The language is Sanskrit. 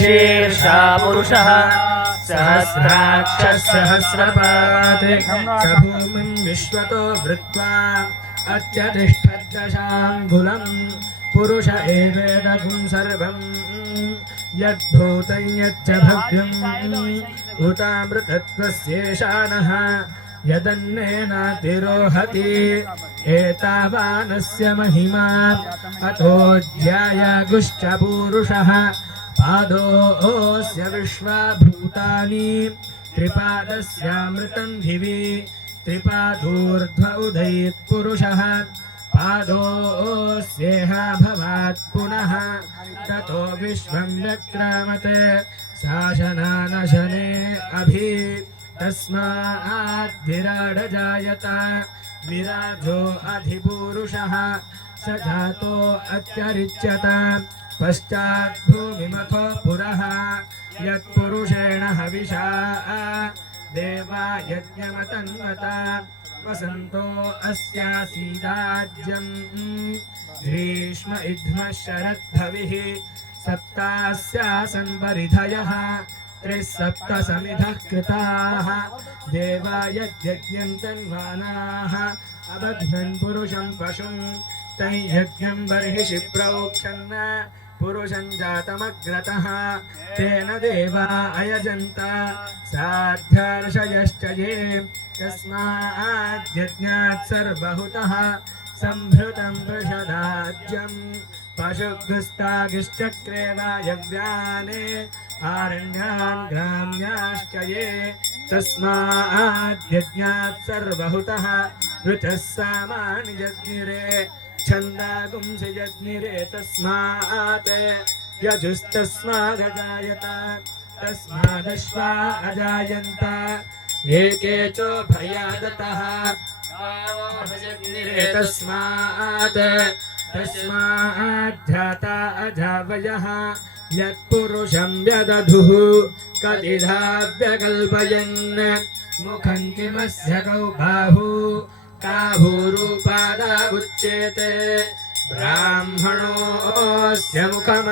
शीर्षा पुरुषः सहस्राक्षः सहस्रपात् स भूमिं विश्वतो वृत्वा अत्यतिष्ठद्दशाङ्गुलम् पुरुष एवेदगुं सर्वम् यद्भूतं यच्च भव्यम् उतामृतत्वस्येषानः यदन्नेनातिरोहति एतावानस्य महिमा अतो ध्यायागुश्च पूरुषः पादोऽस्य विश्वाभूतानि त्रिपादस्यामृतं दिवि त्रिपादूर्ध्व उदयेत् पुरुषः पादोऽस्येह भवात् पुनः ततो विश्वं व्यक्रामते शासनानशने अभि तस्मात् विराडजायत विराजो अधिपुरुषः स जातो अत्यरिच्यत पश्चात् भूमिमथो पुरः यत्पुरुषेण हविषा देवा यज्ञमतन्वता वसन्तो अस्यासीदाज्यम् ग्रीष्म इध्मः शरद्भविः सप्तास्यासन् परिधयः त्रिसप्त समिधः कृताः देवा यज्ञं तन्वानाः अबध्नन् पुरुषं पशुं तं यज्ञं बर्हिषि प्रोक्षन् पुरुषं जातमग्रतः तेन देवा अयजन्त साध्यर्षयश्च ये तस्मात् यज्ञात् सर्वहुतः सम्भृतं वृषदाज्यं पशुगुस्तागिश्चक्रे वायव्याने आरण्यान् ग्राम्याश्च ये तस्मात् यज्ञात् सर्वहुतः ऋचः सामानि जज्ञिरे छन्दागुंसि जज्ञिरे तस्मात् यजुस्तस्मादजायत तस्मादश्वा अजायन्त एके चोभयादतः तस्मात् अजावयः यत्पुरुषं व्यदधुः कतिधा व्यकल्पयन् मुखं किमस्य कौ बाहु काभूरूपादा उच्येते ब्राह्मणोऽस्य मुखम्